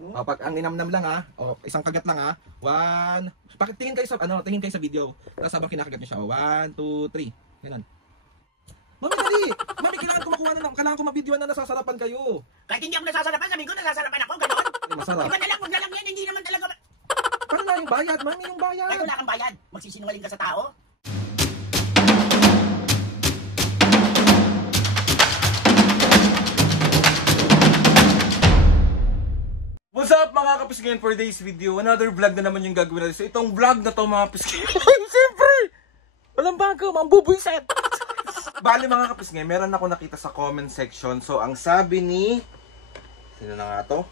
O, pag ang inamnam lang ha, o isang kagat lang ha. 1, bakit tingin kayo sa tingin kayo sa video. Tapos habang kinakagat niyo siya, 1, 2, 3. Ganun. Mami, dali! Mami, kailangan ko mabidyoan na nasasarapan kayo. Kahit hindi ako nasasarapan, sabihin ko nasasarapan ako, gano'n. Masarap. Iba na lang, huwag na lang yan, hindi naman talaga. Paano na yung bayad? Mami, yung bayad. Ay, wala kang bayad. Magsisinungaling ka sa tao. What's up mga kapisgayan, for today's video, another vlog na naman yung gagawin natin. So itong vlog na to mga kapisgayan, siyempre, walang bago, mambubuiset. Bali mga kapisgayan, meron ako nakita sa comment section. So ang sabi ni, sino na nga to?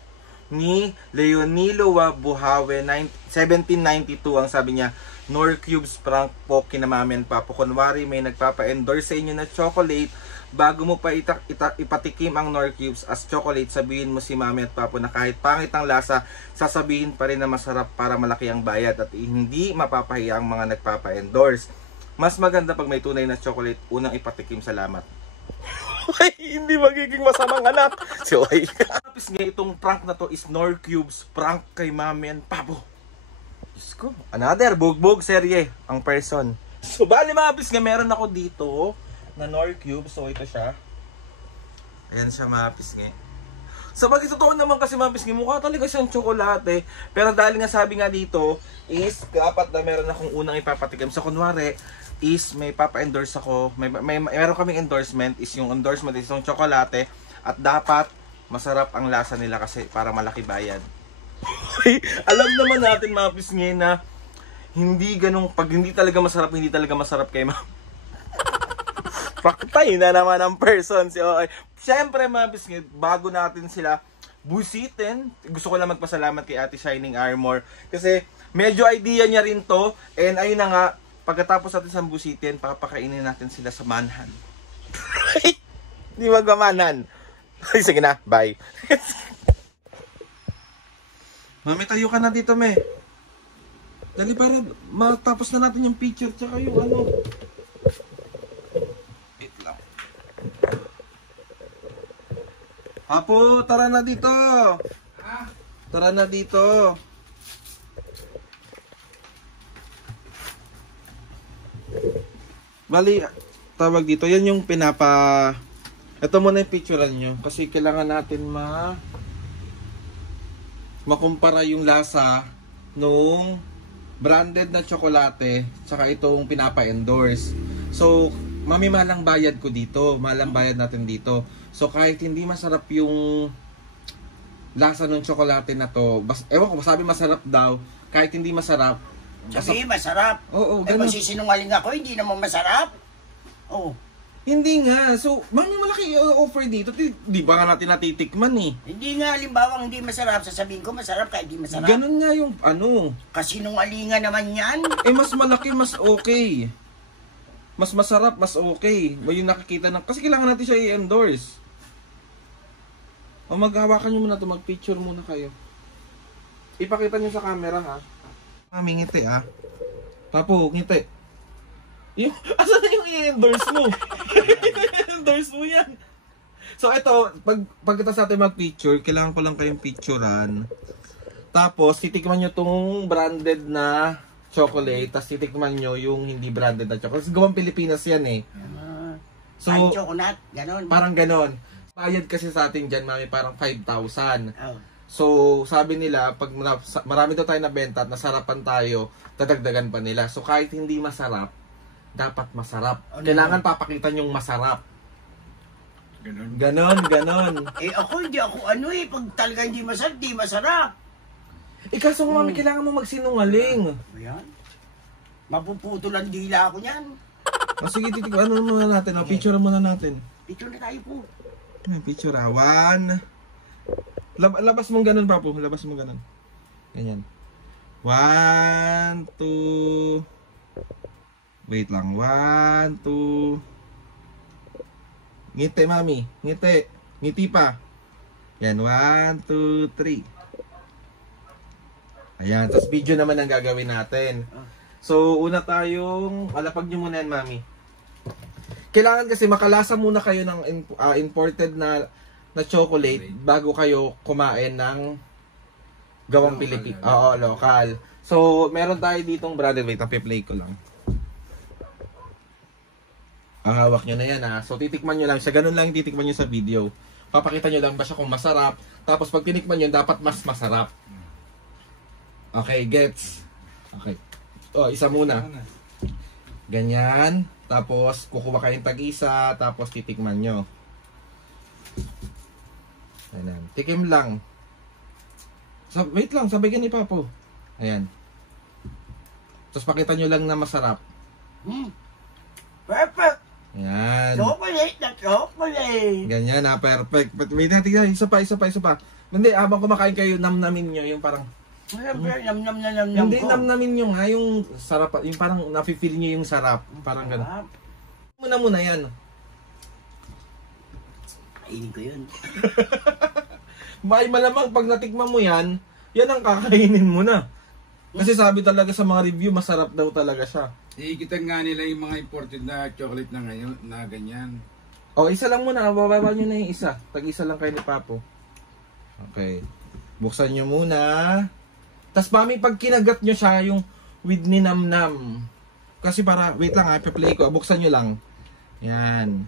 Ni Leonilo Buhawe 1792, ang sabi niya, Norcubes prank po kina Mami and Papo. Kunwari may nagpapa-endorse sa inyo na chocolate, bago mo pa ipatikim ang Norcubes as chocolate, sabihin mo si Mami at Papo na kahit pangit ang lasa, sasabihin pa rin na masarap para malaki ang bayad at hindi mapapahiya ang mga nagpapa-endorse. Mas maganda pag may tunay na chocolate, unang ipatikim, salamat. Ay, hindi magiging masamang anak. So, ay. Tapos nga itong prank na to is Norcubes prank kay Mami and Papo. Diyos ko, another bugbog serye ang person. So, bali mga kapis nga, meron ako dito na Norcubes. So, ito siya. Ayan siya mga kapis nga. Sa bagay, totoo naman kasi mga kapis nga, mukha talaga siyang tsokolate. Pero dahil nga sabi nga dito, is dapat na meron akong unang ipapatikim. So, kunwari, is may papa-endorse ako, meron kaming endorsement, is yung endorsement is yung tsokolate, at dapat masarap ang lasa nila kasi para malaki bayad. Alam naman natin mga pisngay na hindi ganong, pag hindi talaga masarap kay Ma'am. Paktay na naman ang person. Siyempre mga pisngay, bago natin sila busitin, gusto ko lang magpasalamat kay Ate Shining Armor kasi medyo idea niya rin to, and ayun na nga, pagkatapos natin sa busitin, papakainin natin sila sa manhan. Di magmamanhan. Sige na, bye. Mami, tayo ka na dito, me. Dali para matapos na natin yung picture tsaka yung ano. Wait lang. Apo, tara na dito. Tara na dito. Bali, tawag dito, yan yung ito muna yung picturean nyo. Kasi kailangan natin makumpara yung lasa nung branded na tsokolate tsaka itong pinapa-endorse. So, Mami, malang bayad ko dito. Malang bayad natin dito. So, kahit hindi masarap yung lasa ng tsokolate na to, ewan ko, sabi masarap daw. Kahit hindi masarap, Sabi, masarap. Oo, Eh, ganun. magsisinungaling ako, hindi naman masarap. Oo. Hindi nga. So, Mami, malaki offer dito. Di ba nga natin natitikman eh. Hindi nga, halimbawa, hindi masarap, sasabihin ko masarap kahit hindi masarap. Ganun nga yung ano. Kasinungalingan naman yan. Eh, mas malaki, mas okay. Mas masarap, mas okay. May yung nakikita ng... Kasi kailangan natin siya i-endorse. O, maghawakan nyo muna ito. Mag-picture muna kayo. Ipakita nyo sa camera, ha? Mami, ngiti, ha? Papo, ngiti. Yung, asan na yung i-endorse mo? I-endorse mo yan. So, ito, pagkatapos natin mag-picture, kailangan ko lang kayong picturean. Tapos, titikman nyo tong branded na chocolate, tapos titikman nyo yung hindi branded na chocolate. Kasi gawang Pilipinas yan eh. So, Ay, chocolate, ganon. parang ganon. Bayad kasi sa atin dyan, Mami, parang 5,000. Oh. So, sabi nila, pag marami daw tayo nabenta at nasarapan tayo, dadagdagan pa nila. So, kahit hindi masarap, dapat masarap. Kailangan papakita yung masarap. Ganon. Eh ako, hindi ako pag talaga hindi masarap. Kaso Mami, kailangan mo magsinungaling. Ayan. Mapuputol ang dila ako niyan. Sige, ano muna natin, picture muna natin. Picture na tayo po. Picture, 1. Labas mong ganun, Papo. Labas mong ganun. Ganyan. 1, 2. Wait lang. 1, 2. Ngiti, Mami. Ngiti. Ngiti pa. Yan. 1, 2, 3. Ayan. Tapos video naman ang gagawin natin. So, una tayong... Alapag nyo muna yan, Mami. Kailangan kasi makalasa muna kayo ng imported na chocolate bago kayo kumain ng Gawang Pilipino. Oo, local. So, meron tayo ditong branded. Wait, play ko lang. Hawak nyo na yan ha. So, titikman nyo lang siya. Ganun lang yung titikman nyo sa video. Papakita nyo lang ba siya kung masarap. Tapos, pag tinikman nyo, dapat mas masarap. Okay, gets? Okay. O, isa muna. Ganyan. Tapos, kukuha kayong tag-isa. Tapos, titikman nyo. Ayan. Tikim lang. Wait lang, sabay ni Papo. Ayan. Tapos pakita nyo lang na masarap. Perfect. Ayan. Chocolate na chocolate. Ganyan na, perfect. But wait natin, isa pa. Hindi, habang kumakain kayo, namnamin nyo yung parang... Nam-nam na nam-nam Hindi, ko. namnamin nyo nga yung sarap, yung parang nafe-feel nyo yung sarap. Parang gano'n. Muna yan. Kainin ko yun. May malamang pag natikman mo yan, yan ang kakainin mo na. Kasi sabi talaga sa mga review, masarap daw talaga siya. Iikitan nga nila yung mga imported na chocolate na ngayon, na ganyan. O, isa lang muna. Bababa nyo na yung isa. Tag-isa lang kayo ni Papo. Okay. Buksan nyo muna. Tapos mami, pag kinagat nyo siya, yung with ninamnam. Kasi para, wait lang ha, play ko. Buksan nyo lang. Yan.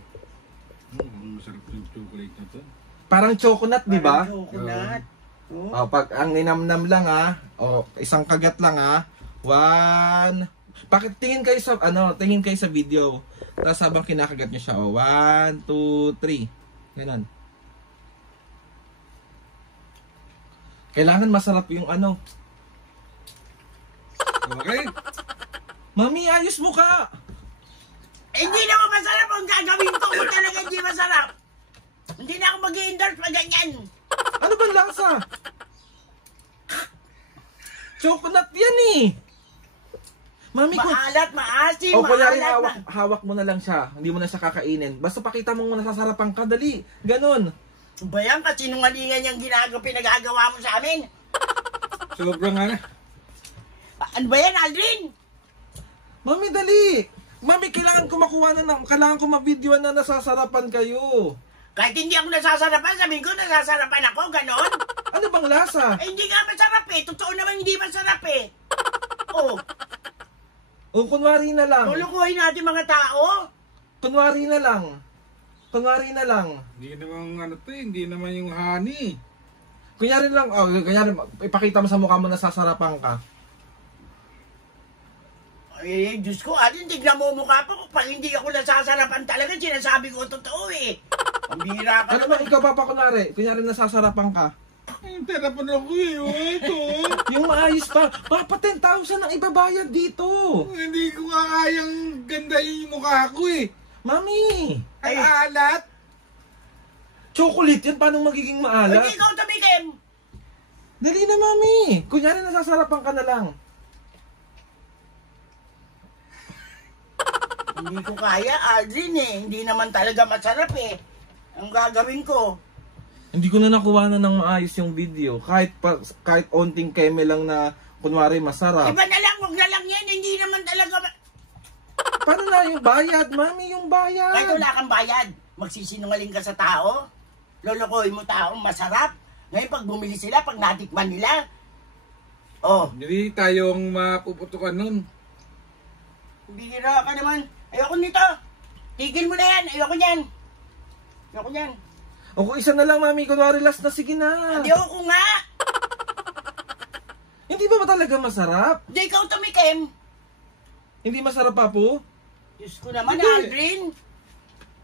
Masarap yung chocolate na to. Parang chocolate, di ba? Parang chocolate. O, pag ang ninamnam lang ha. O, isang kagat lang ha. 1. Bakit tingin kayo sa video. Tapos habang kinakagat nyo siya. O, 1, 2, 3. Ganon. Kailangan masarap yung ano. Okay? Mami, ayos mo ka! Hindi naman masarap ang gagawin ko kung talaga hindi masarap. Hindi na ako mag-i-endorse pa ganyan. Ano bang lasa? Chocolate yan eh! Mami, Maalat, maasim, o kunyari maalat na. hawak mo na lang siya. Hindi mo na siya kakainin. Basta pakita mo nasasarapan ka, dali. Ganon. Ba yan? Kasinungalingan yung pinagagawa mo sa amin? Sobrang ano. Ano ba yan, Aldrin? Mami, dali! Mami, kailangan ko mabidyoan na nasasarapan kayo. Kahit hindi ako nasasarapan, sabihin ko nasasarapan ako, ganon? Ano bang lasa? Eh, hindi nga masarap eh. Totoo naman hindi masarap eh. Oh, O, kunwari na lang. lulukuhin natin mga tao. Kunwari na lang. Hindi naman ano to, hindi naman yung honey. Kunyari lang, ipakita mo sa mukha mo nasasarapan ka. Eh, Diyos ko, Aldrin, tignan mo mukha pa ko. Pag hindi ako nasasarapan talaga, sinasabi ko totoo eh. Ang bihira ka Ano naman. ba, ikaw pa kunyari nasasarapan ka. Ang terapan ako eh, oh, ito. Yung maayos pa, Papa, 10,000 ang ibabayad dito. Hindi ko kayang gandahin yung mukha ko eh. Mami, Ay, alat. chocolate yan, paano magiging maalat? Hindi ikaw tumikim. Dali na, Mami. Kunyari nasasarapan ka na lang. Hindi ko kaya, Aldrin eh. Hindi naman talaga masarap eh. Ang gagawin ko. Hindi ko na nakuha na ng maayos yung video. Kahit onting keme lang na kunwari masarap. Iba na lang, wag na lang yan. Hindi naman talaga... Paano na yung bayad, Mami? Yung bayad. Kahit wala kang bayad, magsisinungaling ka sa tao. Lolokohin mo taong masarap. Ngayon pag bumili sila, pag natikman nila. Oh, Hindi tayong mapuputukan nun. bihira ka naman. Ayoko nito. Tigil mo na yan. Ayoko yan. Ayoko yan. O kung isa na lang, Mami. Kunwari last na, sige na. Ayoko nga. Hindi ba talaga masarap? Hindi ikaw tumikim. Hindi masarap pa po? Diyos ko naman, Hindi. Aldrin.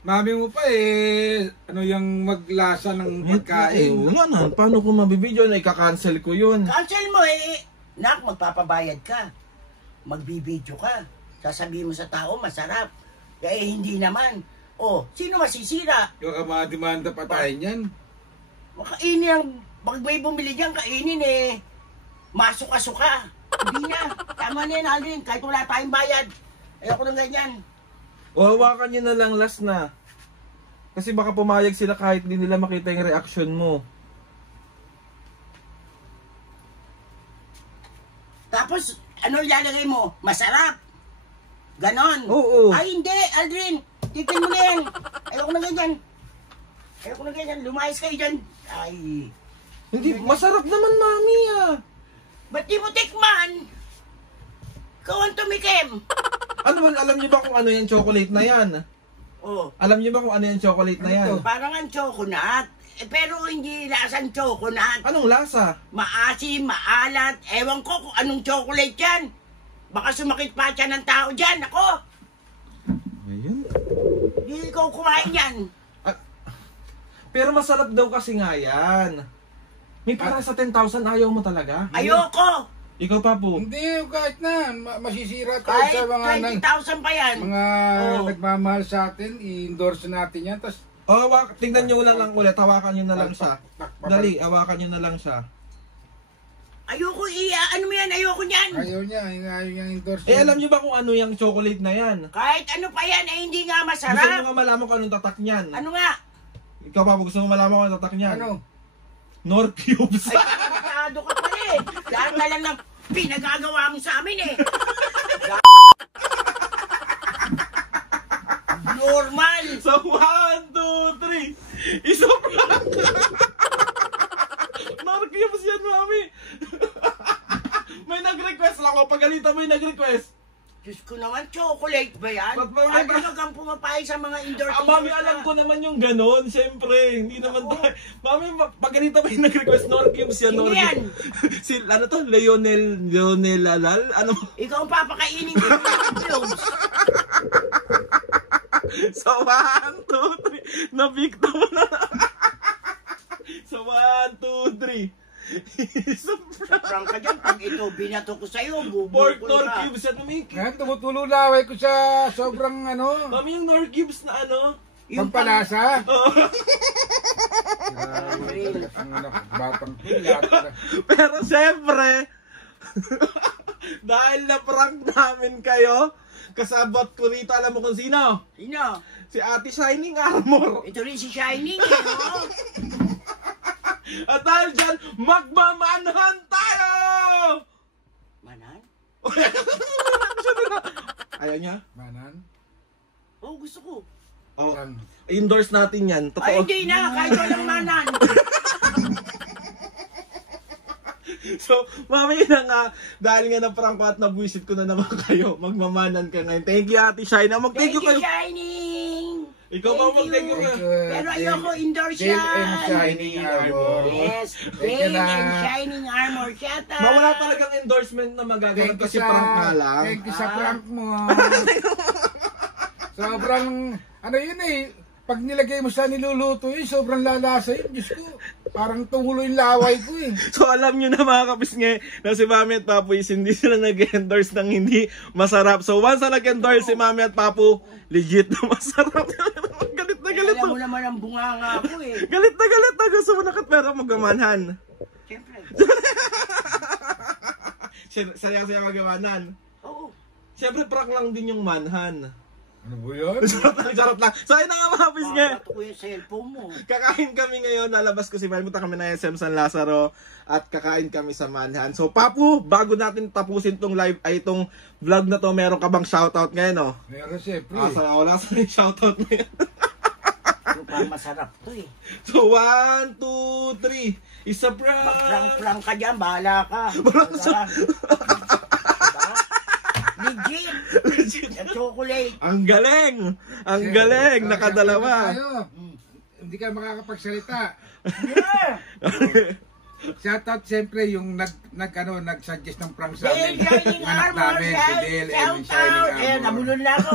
Mami mo pa eh, ano yung maglasa ng pagkain. Wala na. Paano ko mabibidyo na ika-cancel ko yun? Cancel mo eh. Nak, magpapabayad ka. Magbibidyo ka. Sasabihin mo sa tao, masarap. Eh, hindi naman. Oh, sino masisira? Yung madimanda pa tayo niyan. Makainin ang... Pag may bumili dyan, kainin eh. Masuka-suka. Hindi na. Tama na yan, Aldrin. Kahit wala tayong bayad. Ayoko na ganyan. O hawakan nyo na lang last na. Kasi baka pumayag sila kahit di nila makita yung reaction mo. Tapos, ano ilalagay mo? Masarap. Ganon. Oo. Ay, hindi, Aldrin. Titin mo na yan. Ayoko na ganyan. Ayoko na ganyan. Lumayas kayo dyan. Ay. Hindi, masarap naman, Mami ah. Ba't di mo tikman? Ikaw ang tumikim. Ano ba, alam niyo ba kung ano yung chocolate na yan? Oh. Alam niyo ba kung ano yung chocolate na yan? Parang ang chocolate. Pero hindi lasang chocolate. Anong lasa? Maasim, maalat. Ewan ko kung anong chocolate yan. Baka sumakit pa siya ng tao dyan. Ako, Ayun. hindi ikaw kumain yan. Pero masarap daw kasi nga yan. May para sa 10,000 ayaw mo talaga? Ayoko. Ikaw pa po. Hindi, kahit na. Masisira tayo Kahit sa mga, 20,000 pa yan. mga Oh. nagmamahal sa atin. I-endorse natin yan. Tapos, Tingnan nyo lang ulit. Hawakan nyo na lang siya. Dali, hawakan nyo na lang siya. Ayoko ano mo yan? Ayoko niyan. ayaw niya yung endorse. Alam nyo ba kung ano yung chocolate na yan? Kahit ano pa yan, ay hindi nga Gusto mo masarap. nga malaman kung anong tatak niyan? Ano nga? Ikaw pa, gusto mo malaman kung anong tatak niyan? Ano? Nor Cubes. Ay, masyado ka pala eh. Lahat na lang ng pinagagawa mo sa amin eh. Normal. So, 1, 2, 3. Isa prank. Nor Cubes yan, mami. May nag-request lang ako. Pagalitan mo yung nag-request. Diyos ko naman, chocolate ba yan? Ba't ba- Ano kang pumapay sa mga indoor Mami, alam ko naman yung ganon. Siyempre, hindi naman tayo. Mami, pagkalita ba yung nag-request? Nor Cubes yan, Nor Sino yan? Cubes. Ano to? Leonel Alal? Ano? Ikaw ang papakainin ko ng cubes. So, 1, 2, 3. Nabikta mo na. So, 1, 2, 3. Prank ka dyan, pag ito binato ko sa'yo, Pork bubukol Nor ka. Cubes yan. Mami, Ngayon, tumutulo laway ko sa sobrang ano, Mami, yung Nor Cubes na ano? Yung pampalasa. Oh. Ang batang kuya. Pero siyempre, dahil na-prank namin kayo, kasabot ko rito, alam mo kung sino? Sino? Si Ate Shining Armor. Ito rin si Shining eh, no? At dahil dyan, magmamanhan tayo! Manan? Ayaw niya? Manan. Oo, gusto ko. Oh, Yan. endorse natin yan. Ay, Totoo. hindi na, kahit walang manan. So, mami na nga, dahil nga na-prank ko at nabuisit ko na naman kayo, magmamanan ka ngayon. Thank you, Ate Shine. Mag-thank you kayo. Shining! Ikaw ba mag-thank you kayo? Pero ayoko endorse Dale yan. and Shining Armor. Yes, Thank you Dale na. and Shining Armor. Shout out. Mawala talagang endorsement na magagawa Thank you kasi sa prank nga lang. Thank you sa prank mo. Sobrang, ano yun eh, pag nilagay mo sa niluluto yun, sobrang lalasa yun. Diyos ko, parang tumulo yung laway ko eh. So alam nyo na mga kapisnge na si Mami at Papu is hindi sila nag-endorse ng hindi masarap. So once na nag-endorse si Mami at Papu, legit na masarap. Galit na galit Alam to. mo naman ang bunganga ako eh. Galit na galit na. Gusto mo nakat pero magmamanhan. Siyempre. Sayang-sayang magmamanhan. Oo. Siyempre prank lang din yung manhan. Ano ba yun? Charot lang. So ayun na nga mga kapisnge. Bato ko yung cellphone mo. Kakain kami ngayon, lalabas ko si Mami, punta kami na SM San Lazaro at kakain kami sa Manhan. So Papu, bago natin tapusin tong live ay itong vlog na to, meron ka bang shoutout ngayon, no? Meron siyempre. Wala sa yung shoutout na yan. Ito pa masarap to eh. So 1, 2, 3. Isa prank. Mag-prank ka dyan, bahala ka. Bahala. Diba? Legit. At chocolate. Ang galing. Ang galing. Nakadalawa. Tayo. Hindi ka makakapagsalita. Yeah. Shoutout siyempre yung nag-suggest ng prank sa Dale amin. Shining Yung anak Armor. namin, si Dale and Shout Shining out. Eh, Armor. nabulol na ako.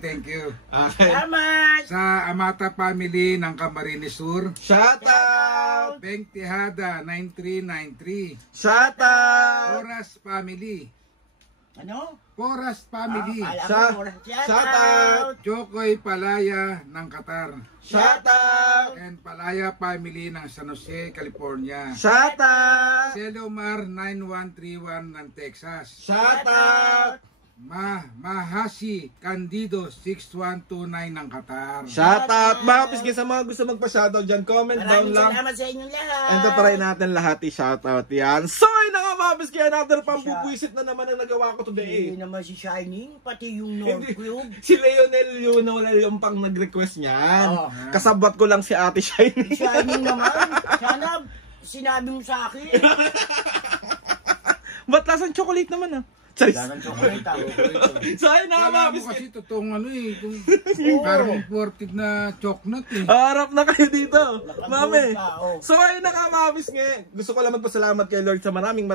Thank you. Okay. Salamat. Sa Amata family ng Camarines Sur, Shoutout. Beng Tejada 9393. Shoutout. Poras family. Ano? Poras family. Shout out. Jokoy Palaya ng Qatar. Shoutout. And Palaya family ng San Jose, California. Shoutout. Selomar 9131 ng Texas. Shoutout. Mahasi Candido 6129 ng Qatar. Shoutout. Mga kapisnge, sa mga gusto magpa-shoutout dyan, comment down Maraming lang. salamat sa inyong lahat. And try natin lahat i-shoutout yan. So, yun na nga mga kapisnge, another pambubuisit na naman na nagawa ko today. Hindi naman si Shining, pati yung North Hindi. Cube. Si Leonel yun na wala yung pang nag-request niyan. Oo. Kasabot ko lang si Ate Shine. Si Shining naman, sana sinabi mo sa akin. Ba't lasang chocolate naman ah? Charis. Ganang chocolate ah. So ayun na mga Kala mo kapiskay. kasi totoong ano eh. Parang imported na chocolate eh. Harap na kayo dito, mami. oh. So ayun na nga mga kapiskay. Gusto ko lang magpasalamat kay Lord sa maraming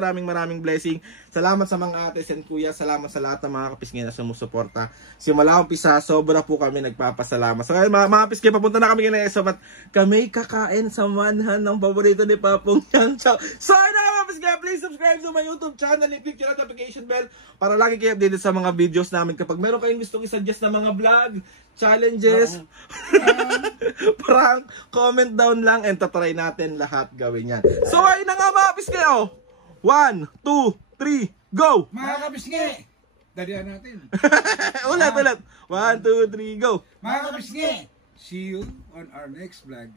blessing. Salamat sa mga ates and kuya. Salamat sa lahat ng mga kapiskay na sumusuporta. Simula umpisa, sobra po kami nagpapasalamat. So ayun mga kapiskay, papunta na kami kay Esom at kami kakain sa manhan ng paborito ni Papong Chang Chow. So ayun na mga kapiskay, please subscribe to my YouTube channel and click yung notification bell para lagi kayo updated sa mga videos namin. Kapag meron kayong gustong isuggest na mga vlog, challenges, prank, comment down lang and tatry natin lahat gawin yan. So ayun na nga mga kapiskay, oh. 1, 2, 3, go! Mga kapisngi, dalihan natin. ulit. 1, 2, 3, go! Mga kapisngi, see you on our next vlog.